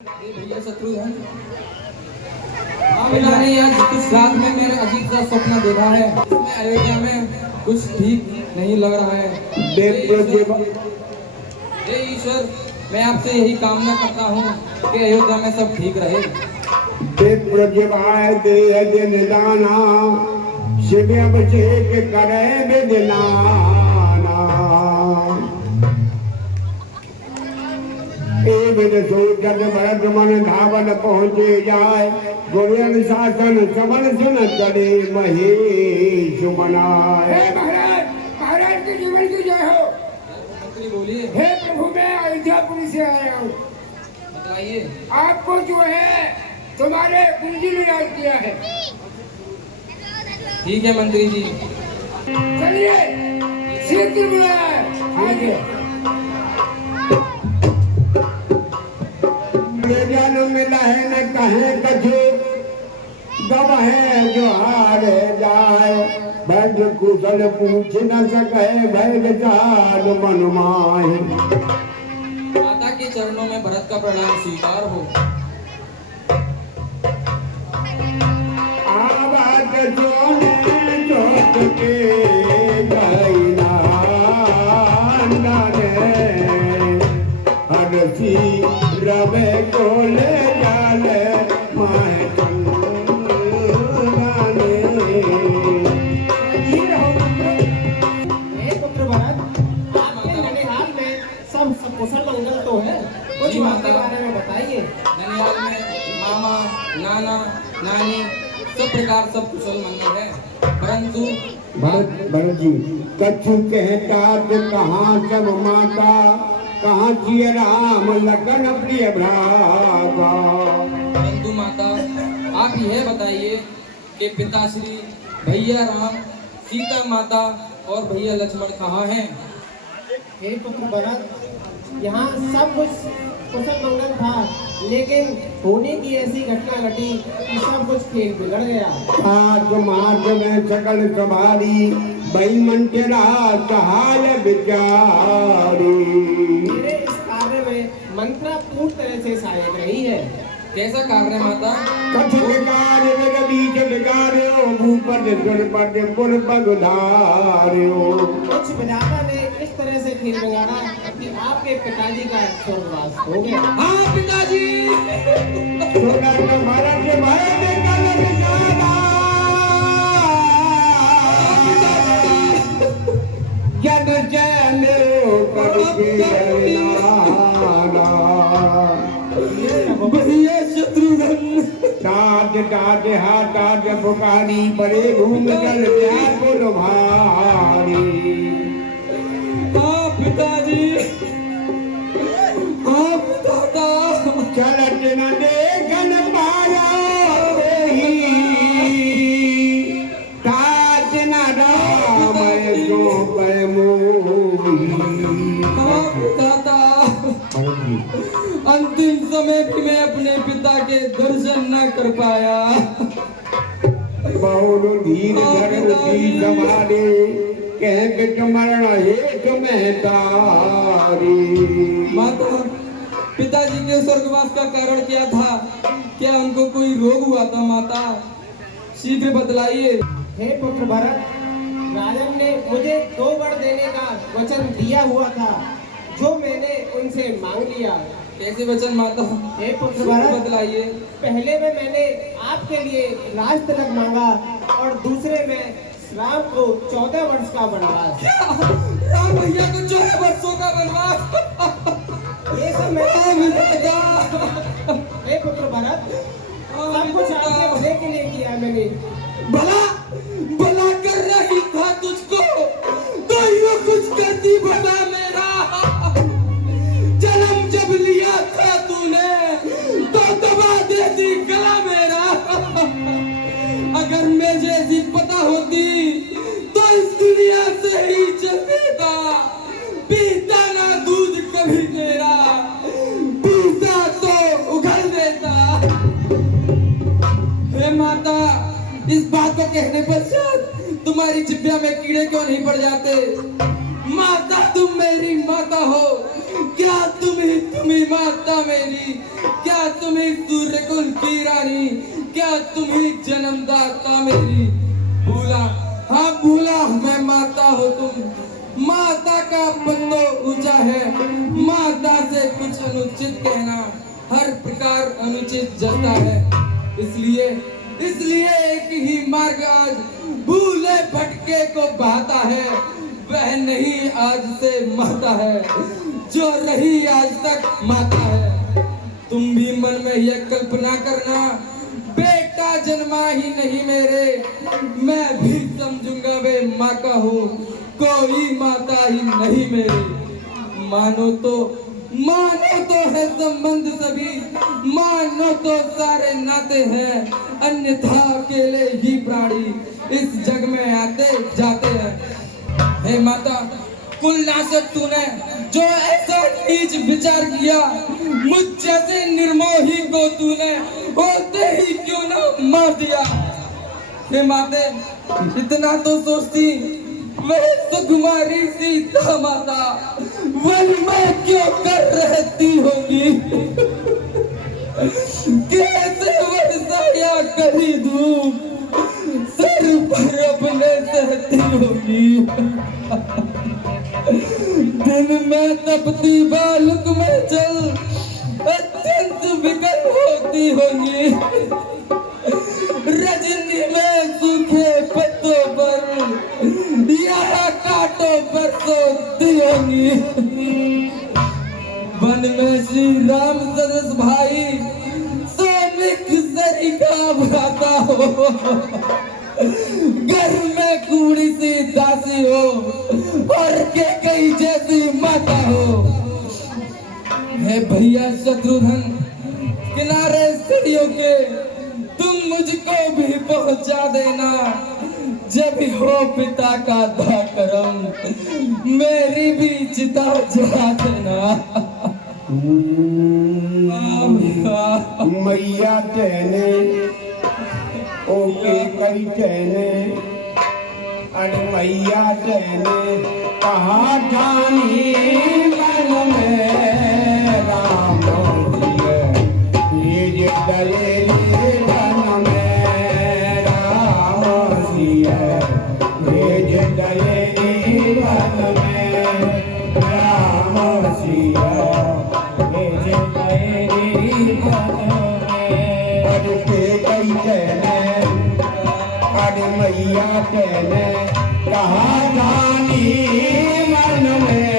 ये भैया शत्रुघ्न। हाँ बेटा, नहीं आज कुछ रात में मैंने अजीब सा सपना देखा है। इसमें अयोध्या में कुछ ठीक नहीं लग रहा है। हे ईश्वर, मैं आपसे यही कामना करता हूँ कि अयोध्या में सब ठीक रहे। भरत मन धावन पहुँचे जाए, गुरु शासन समन सुन करे महेश मनाए। महाराज के जीवन की जय हो। मंत्री बोलिए। हे प्रभु, मैं अयोध्यापुरी से आया हूँ। बताइए। आपको जो है तुम्हारे गुरुजी ने याद किया है। ठीक है मंत्री जी। चलिए शीघ्र बुलाया। जन मिला है न कहे कछु, गम है जो हार जाए। बैठ कुशल पूछ न सके, भैल चाल मन माहे। माता के चरणों में भरत का प्रणाम स्वीकार हो। आवाज सोने चोट के गईना हरसी रवे को ले जाले माहे कुशल मंगल तो है, कुछ बात के बारे में बताइए। ननिहाल में मामा, नाना, नानी सब प्रकार सब कुशल मंगल है, परंतु भरत जी कछु कहता तो कहाँ सब माता, कहाँ जिय राम लगन प्रिय भ्राता। परंतु माता आप यह बताइए कि पिताश्री, भैया राम, सीता माता और भैया लक्ष्मण कहाँ हैं? हे पुत्र भरत, यहाँ सब कुछ कुशल मंगल था, लेकिन होने की ऐसी घटना घटी कि सब कुछ खेल बिगड़ गया। आज मार्ग में सकल सवारी, बई मन तेरा सहाय विचारी। मेरे इस कार्य में मंत्रा पूर्ण तरह से सहायक रही है। कैसा कार्य माता? कठिन कार्य मेरे बीच बिगाड़ो, भूपद सुरपद पुर पगुधार्यो। कुछ विधाता ने इस तरह से खेल बिगाड़ा कि आपके पिताजी का स्वर्गवास हो गया। हाँ पिताजी। जग जन भैया शत्रुघ्न। टाट टाट हाथ पुकारी, बड़े घूम जल व्याकुल भारी। हाँ पिताजी। हाँ पिता। चलत न देखन पाया, टाट न राम जो पै मोही। हाँ पिता। अंतिम समय भी मैं अपने पिता के दर्शन न कर पाया। बहु धीर धरती संभाले, कह बिट मरण हेत में तारी। माता, पिताजी के स्वर्गवास का कारण क्या था? क्या उनको कोई रोग हुआ था माता? शीघ्र बतलाइए। हे पुत्र भरत, राजन ने मुझे 2 वर देने का वचन दिया हुआ था, जो मैंने उनसे मांग लिया। कैसे वचन माता? हे पुत्र भरत, बतलाइए। पहले में मैंने आपके लिए राज तिलक मांगा और दूसरे में राम को 14 वर्ष का वनवास। राम भैया को 14 वर्षों का वनवास। ये सब हे पुत्र भरत, सब कुछ आपके भले के लिए किया मैंने। भला भला कर रही था तुझको, तो यूं कुछ करती भला मेरा। जन्म जब लिया था तूने, तो दबा देती गला मेरा। अगर मैं जैसी पता होती, तो इस दुनिया से ही चल देता। पीता ना दूध कभी तेरा, पीता तो उगल देता। हे माता, इस बात को कहने पश्चात तुम्हारी जिब्या में कीड़े क्यों नहीं पड़ जाते? माता तुम मेरी माता हो, क्या तुम ही माता मेरी, क्या क्या तुम ही सूर्यकुल की रानी, क्या तुम ही जन्मदाता मेरी। भूला, हाँ भूला मैं माता हो तुम। माता का पद तो ऊंचा है, माता से कुछ अनुचित कहना हर प्रकार अनुचित जता है। इसलिए एक ही मार्ग आज भूले भटके को बहाता है। वह नहीं आज से माता है, जो रही आज तक माता है। तुम भी मन में यह कल्पना करना, बेटा जन्मा ही नहीं मेरे, मैं भी समझूंगा वे माँ का हूँ, कोई माता ही नहीं मेरे। मानो तो है संबंध सभी, मानो तो सारे नाते हैं, अन्यथा अकेले ही प्राणी इस जग में आते जाते हैं। हे माता, कुल नासक तूने जो ऐसा नीच विचार किया, मुझ जैसे निर्मोही को तूने होते ही क्यों ना मार दिया। हे माते, इतना तो सोचती वह सुकुमारी सीता माता वन में क्यों कर रहती होगी। कैसे वर्षाया कभी धूप सर पर अपने सहती होगी। दिन में तपती बालुक में जल अत्यंत विकल होती होगी। रजनी में सूखे पत्तों पर या कांटों पर सोती होगी। वन में श्री राम सदस भाई सैनिक सरिका भराता हो, घर में कूड़ी सी दासी हो और के कई जैसी माता हो। है भैया शत्रुघ्न किनारे सीढ़ियों के, तुम मुझको भी पहुंचा देना, जब हो पिता का धा करम मेरी भी चिता जला देना। मैया तेने ओके कई तेने, अरे मैया तेने कहा जानी मन में राम ये दलेरी मन में राम सिया, ये दलेरी मन में राम सिया, ये दलेरी मन में। अरे के कई तेने, अरे मैया तेने कहा जानी मन में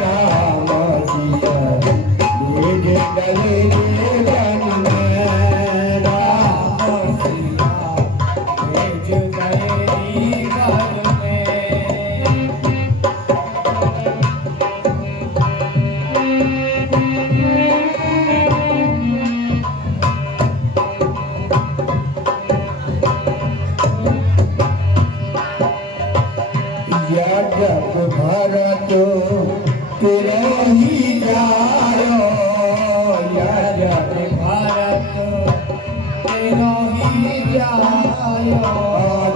राम सिया, ये दलेरी मन में राम सिया, ये दलेरी मन में। जब भरत तिरही जायो, जब भरत तिरही जायो,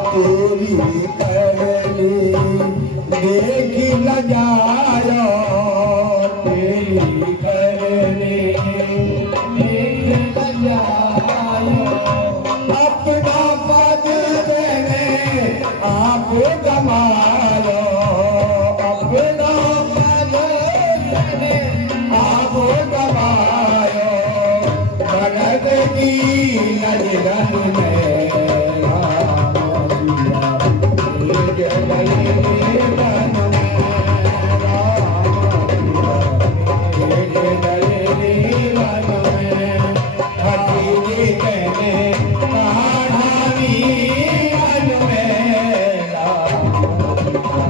तेरी करनी देखी न जायो, तेरी करनी देखी न जायो। अपना पद देने आप गमायो, अपना पद देने आप गमायो, भगत की नजर में राम सिया, ये दलेरी मन में राम सिया, ये दलेरी मन में। हठी कहने कहा ढानी मन में राम सिया,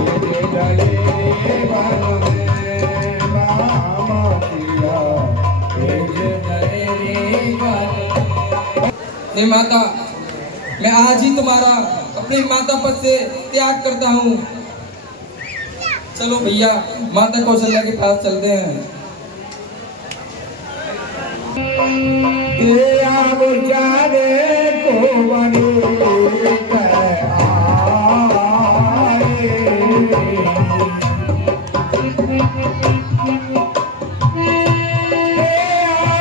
ये दलेरी मन में राम सिया, ये दलेरी मन में। हे माता, मैं आज ही तुम्हारा अपने माता पद से त्याग करता हूँ। चलो भैया, माता कौशल्या के पास चलते हैं। तेरा बेचारे को बने कर आए, तेरा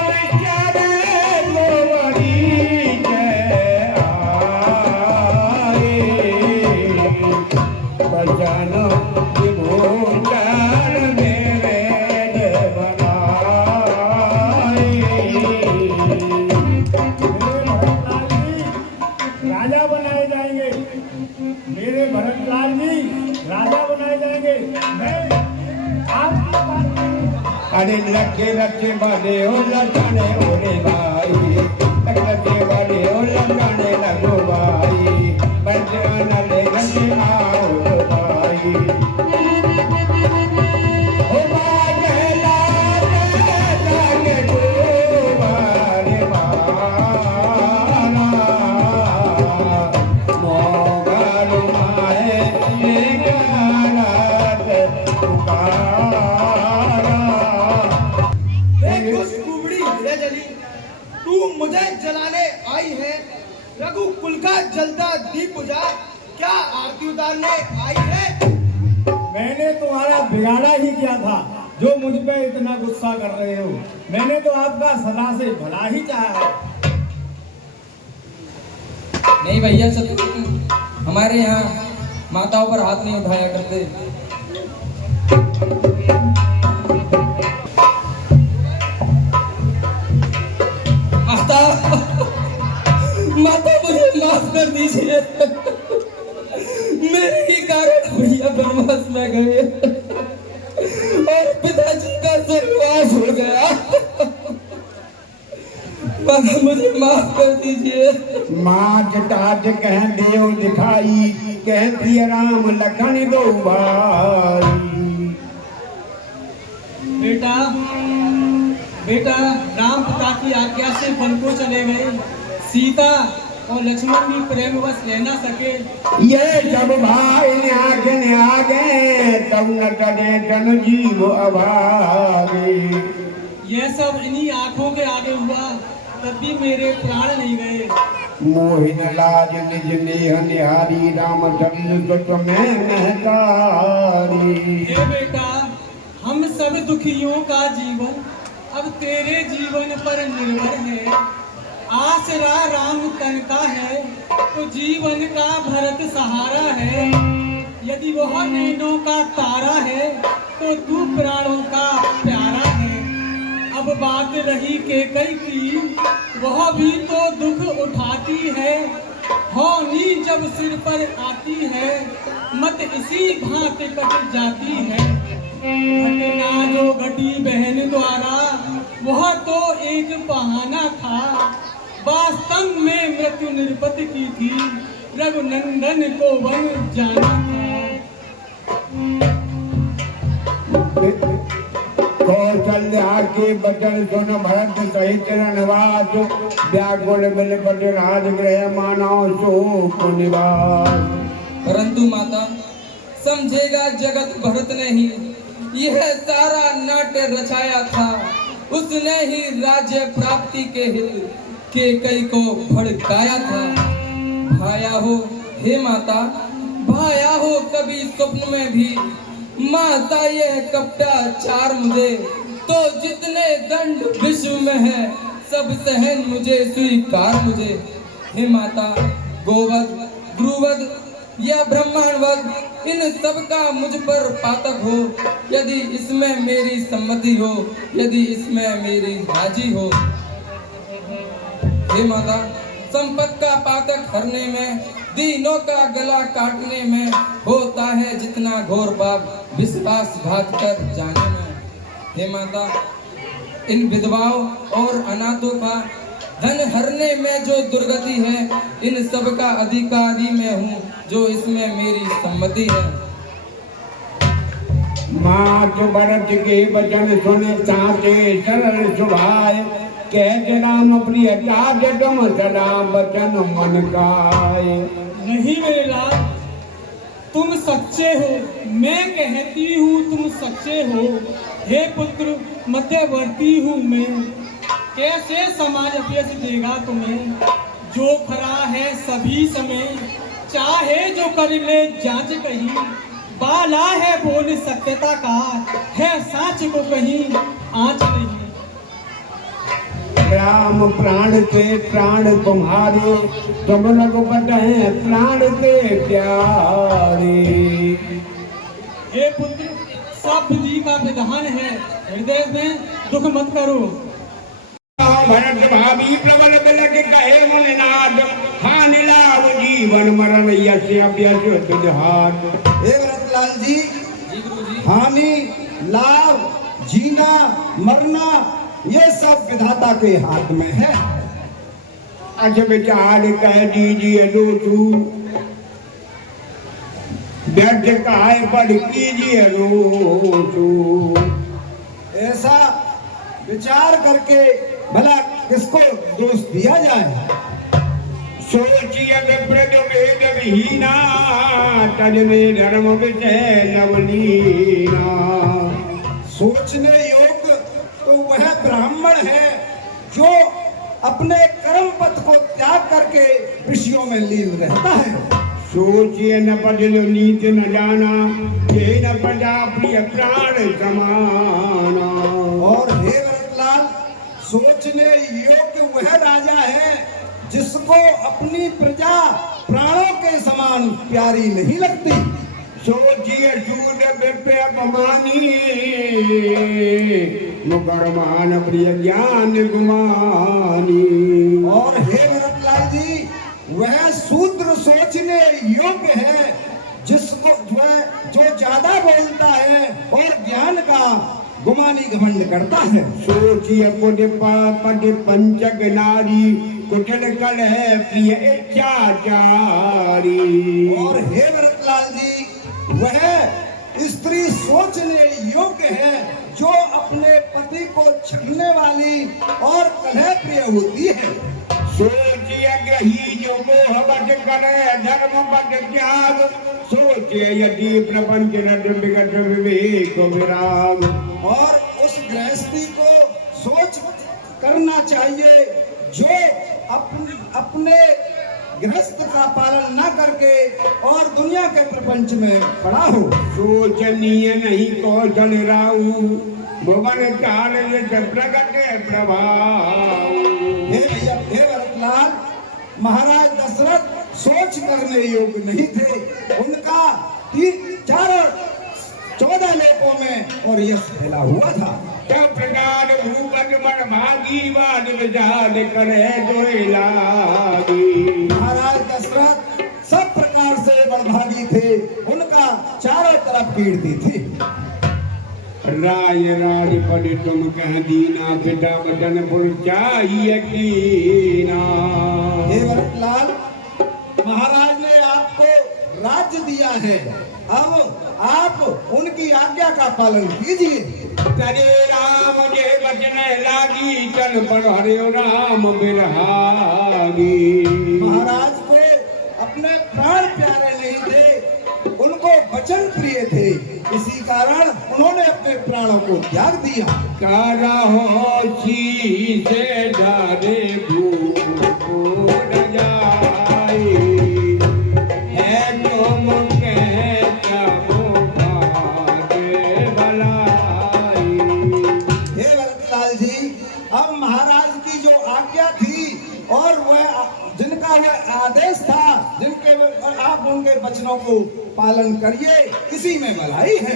अरे लखे लखे बड़े ओ लटाने ओरे भाई लखे बड़े ओ लटाने लगो भाई बचन ले लगे आओ भाई ओ बागला लगे गोवारे मारा मोगल माए ये गाना पुकारा तू मुझे जलाने आई है। रघुकुल का जलता दीप बुझा, क्या आरती उतारने आई है। मैंने तुम्हारा बिगाड़ा ही किया था जो मुझ पे इतना गुस्सा कर रहे हो। मैंने तो आपका सदा से भला ही चाहा है। नहीं भैया, हमारे यहाँ माताओं पर हाथ नहीं उठाया करते। माता मुझे माफ कर दीजिए, मेरे ही कारण भैया बनवास में गए और पिताजी का स्वर्गवास हो गया। माता मुझे माफ कर दीजिए। माँ जटाज कह देव दिखाई कहती राम लखन दो भाई। बेटा बेटा राम पिता की आज्ञा से वन को चले गए। सीता और लक्ष्मण भी प्रेमवश रह न सके। ये जब भाई ने आगे तब न करे जन जीव अभागे। यह सब इन्हीं आंखों के आगे हुआ, तब भी मेरे प्राण नहीं गए। मोहिन लाज निज नेह निहारी रामचंद्र सुत में महतारी। हे बेटा, हम सब दुखियों का जीवन अब तेरे जीवन पर निर्भर है। आसरा राम तन का है तो जीवन का भरत सहारा है। यदि वह नैनों का तारा है तो तू प्राणों का प्यारा है। अब बात रही केकई की, वह भी तो दुख उठाती है। होनी जब सिर पर आती है, मत इसी भांति कट जाती है। घटना जो घटी बहन द्वारा, वह तो एक बहाना था। वास्तव में मृत्यु निरपत की थी, रघुनंदन को वन जाना था। कौशल्या के बचन सुन भरत सहित रणवास। व्याकुल बिल पट राजगृह मानव शोक निवास। परंतु माता, समझेगा जगत भरत ने ही यह सारा नाट्य रचाया था। उसने ही राज्य प्राप्ति के हित के कई को भड़काया था। भाया हो हे माता, भाया हो कभी स्वप्न में भी। माता यह कपटाचार मुझे तो जितने दंड विश्व में है, सब सहन मुझे स्वीकार मुझे। हे माता, गोवध गुरुवध या ब्रह्मांडवध, इन सब का मुझ पर पातक हो। यदि इसमें मेरी सम्मति हो, यदि इसमें मेरी राजी हो। हे माता, संपत्ति का पातक हरने में, दीनों का गला काटने में होता है जितना घोर पाप विश्वासघात कर जाने में। हे माता, इन विधवाओं और अनाथों का धन हरने में जो दुर्गति है, इन सब का अधिकारी मैं हूँ, जो इसमें मेरी सम्मति है। मात भरत के वचन सुन साचे सरल सुभाय। कह राम प्रिय जगम सदा वचन मन काय। नहीं मेरे लाल, तुम सच्चे हो, मैं कहती हूँ तुम सच्चे हो। हे पुत्र, मध्यवर्ती हूँ मैं, कैसे समाज अपयश देगा तुम्हें। जो खरा है सभी समय, चाहे जो कर ले जांच कहीं। बाला है बोल सत्यता का, है साच को कहीं आंच नहीं। राम प्राण से प्राण तुम्हारे, तुम रघुपत हैं प्राण से प्यारे। हे पुत्र, सब जी का विधान है, हृदय में दुख मत करो। भरत भाभी प्रबल बिलक कहे मुनिनाथ। हानि लाभ जीवन मरण यश अभ्यस तुझ हाथ। हे भरतलाल जी, हानि लाभ जीना मरना ये सब विधाता के हाथ में है। अच्छा विचार कह दीजिए दोस्तों, व्यर्थ काय बड़ कीजिए दोस्तों। ऐसा विचार करके भला किसको दोष दिया जाए। सोचिए विप्रद वेद विहीना, तज में धर्म विषय नवलीना। सोचने योग्य तो वह ब्राह्मण है जो अपने कर्म पथ को त्याग करके विषयों में लीन रहता है। सोचिए न बदलो नीति न जाना, ये न प्रजा प्रिय प्राण समाना। और हे भरतलाल, सोचने योग्य वह राजा है जिसको अपनी प्रजा प्राणों के समान प्यारी नहीं लगती। सोचिए सूद विप्र अपमानी, मुकरमान प्रिय ज्ञान गुमानी। और हे भरतलाल जी, वह शूद्र सोचने योग्य है जिसको जो ज्यादा बोलता है और ज्ञान का गुमानी घमंड करता है। सोचिए पद पंचक नारी, कुटिल कल है प्रिय इच्छाचारी। और हे भरतलाल जी, वह स्त्री सोचने योग्य है जो अपने पति को छकने वाली और कलह प्रिय होती है। सोचिए ग्रही जो मोह वश करे, धर्म बद त्याग, सोचिए यदि प्रपंच नद विगत विवेक विराग। और उस गृहस्थी को सोच करना चाहिए जो अपने गृहस्थ का पालन न करके और दुनिया के प्रपंच में पड़ा हो। सोचनीय नहीं कौशल राऊ, भुवन कार्य प्रगट प्रभाव। हे भरतलाल, महाराज दशरथ सोच करने योग्य नहीं थे। उनका 14 लोकों में और यश फैला हुआ था। सब प्रकार भूपत मन भागी, वाद विचार करे दोई लागी। महाराज दशरथ सब प्रकार से बड़भागी थे, उनका चारों तरफ कीर्ति थी। राय राज पद तुम कह दीना, पिता वचन पुर चाहिए कीना। हे भरतलाल, महाराज ने आपको राज्य दिया है, अब आप उनकी आज्ञा का पालन कीजिए। करे राम जे बचन लागी, चल पढ़ हरे राम बिरहागी। महाराज को अपने प्राण प्यारे नहीं थे, उनको वचन प्रिय थे, इसी कारण उन्होंने अपने प्राणों को त्याग दिया। कारा हो ची से धारे भूखो न जाए, है तुम कहता वो बाते भलाई। हे भरतलाल जी, अब महाराज की जो आज्ञा थी और वह जिनका वह आदेश था, जिनके आप उनके वचनों को पालन करिए, इसी में भलाई है।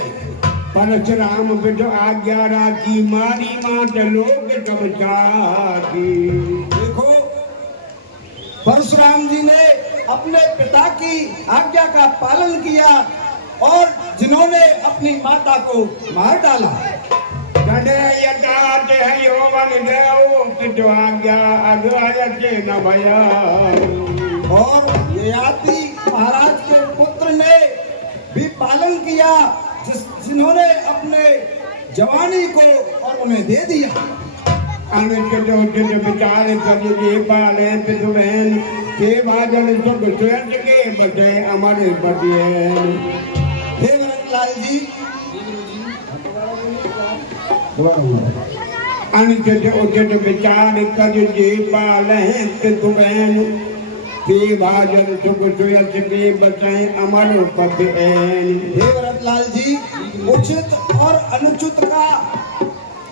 परशुराम बिटो आज्ञा राखी, मारी मात लोग सब चाही। देखो, परशुराम जी ने अपने पिता की आज्ञा का पालन किया और जिन्होंने अपनी माता को मार डाला। और ययाति महाराज के पुत्र ने भी पालन किया, जिन्होंने अपने जवानी को और उन्हें दे दिया। विचार करके पाले बहन के बाजन सुख स्वर्ग के बचे अमर बटियन। हे भरतलाल जी, उचित विचार करके पाले बहन के बाजन सुख स्वर्ग के बचे अमर बटियन। हे भरतलाल जी, उचित और अनुचित का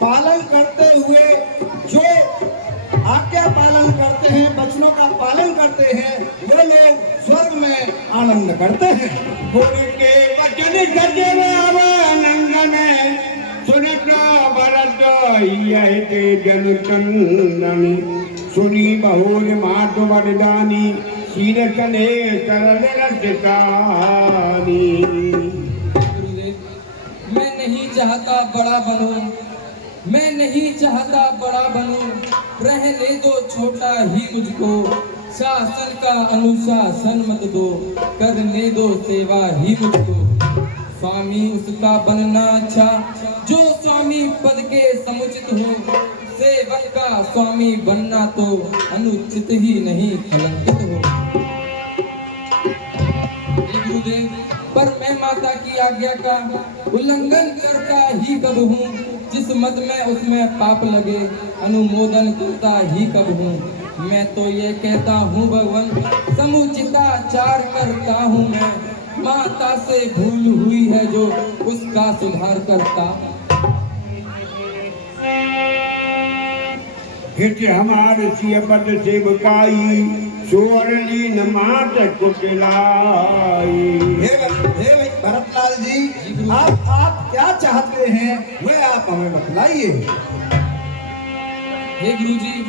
पालन करते हुए जो आज्ञा पालन करते हैं, वचनों का पालन करते हैं, वो लोग स्वर्ग में आनंद करते हैं। गुरु के वचन जन चंदन, सुनी बहुल मात वरदानी, शीर कले तरल रसदानी। गुरुदेव, मैं नहीं चाहता बड़ा बनूं, मैं नहीं चाहता बड़ा बनूं, रहने दो छोटा ही मुझको। शासन का अनुशासन मत दो, करने दो सेवा ही मुझको। स्वामी उसका बनना अच्छा, जो स्वामी पद के समुचित हो। सेवक का स्वामी बनना तो अनुचित ही नहीं कलंकित हो। गुरुदेव, पर मैं माता की आज्ञा का उल्लंघन करता ही कब हूँ। जिस मत में उसमें पाप लगे, अनुमोदन करता ही कब हूँ। मैं तो ये कहता हूँ भगवान, समुचिताचार करता हूँ मैं। माता से भूल हुई है जो उसका सुधार करता। हित हमारे सिय पद सेवकाई, सुवर्णी न मात कुटिलाई। भरतलाल जी, आप क्या चाहते हैं वह आप हमें बतलाइए। हे गुरुजी,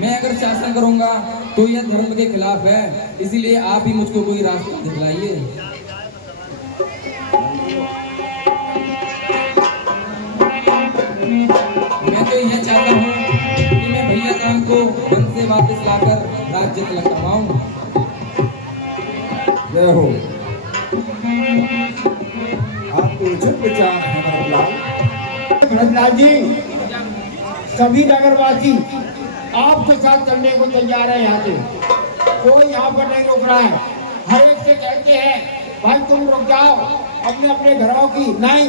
मैं अगर शासन करूंगा तो यह धर्म के खिलाफ है, इसीलिए आप ही मुझको कोई रास्ता दिखलाइए। मैं तो यह चाहता हूँ कि मैं भैया राम को वन से वापस लाकर राज्य तलक करवाऊं। जय हो। आपको उचित विचार है भरतलाल। भरतलाल जी, सभी नगरवासी आपके साथ चलने को तैयार है। यहाँ से कोई यहाँ पर नहीं रोक रहा है। हर एक से कहते हैं भाई तुम रुक जाओ अपने अपने घरों की। नहीं,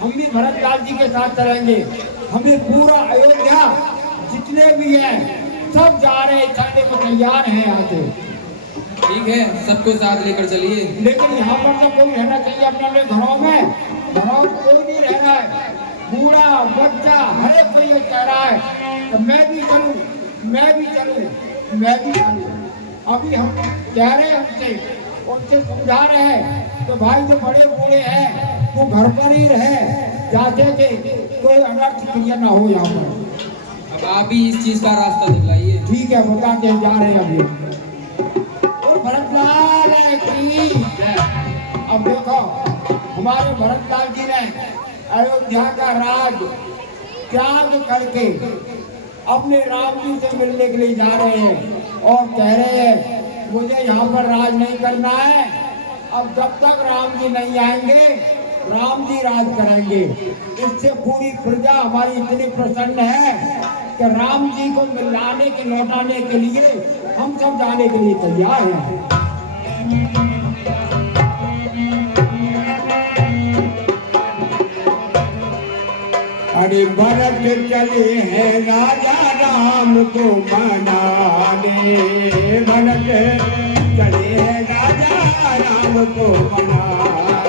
हम भी भरतलाल जी के साथ चलेंगे। हमें पूरा अयोध्या जितने भी हैं सब जा रहे हैं, चलने को तैयार हैं यहाँ से। ठीक है, सबको साथ लेकर चलिए। लेकिन यहाँ पर तो कोई रहना चाहिए अपने अपने घरों में। घरों में कोई नहीं रह रहा है। बूढ़ा बच्चा हर एक कोई कह रहा है तो मैं भी चलूं, मैं भी चलूं, मैं भी चलूं। अभी हम कह रहे हैं उनसे समझा रहे हैं तो भाई जो बड़े बूढ़े हैं वो घर पर ही रहे, जाते थे कोई अनर्थ क्रिया ना हो यहाँ पर। अब आप ही इस चीज का रास्ता दिखलाइए। ठीक है, बता के जा रहे हैं अभी। और भरतलाल की अब देखो, हमारे भरतलाल जी ने अयोध्या का राज त्याग करके अपने राम जी से मिलने के लिए जा रहे हैं और कह रहे हैं मुझे यहाँ पर राज नहीं करना है। अब जब तक राम जी नहीं आएंगे राम जी राज करेंगे। इससे पूरी प्रजा हमारी इतनी प्रसन्न है कि राम जी को मिलाने के लौटाने के लिए हम सब जाने के लिए तैयार हैं। अरे भरत चले हैं राजा राम को मनाने। भरत चले हैं राजा राम को मनाने।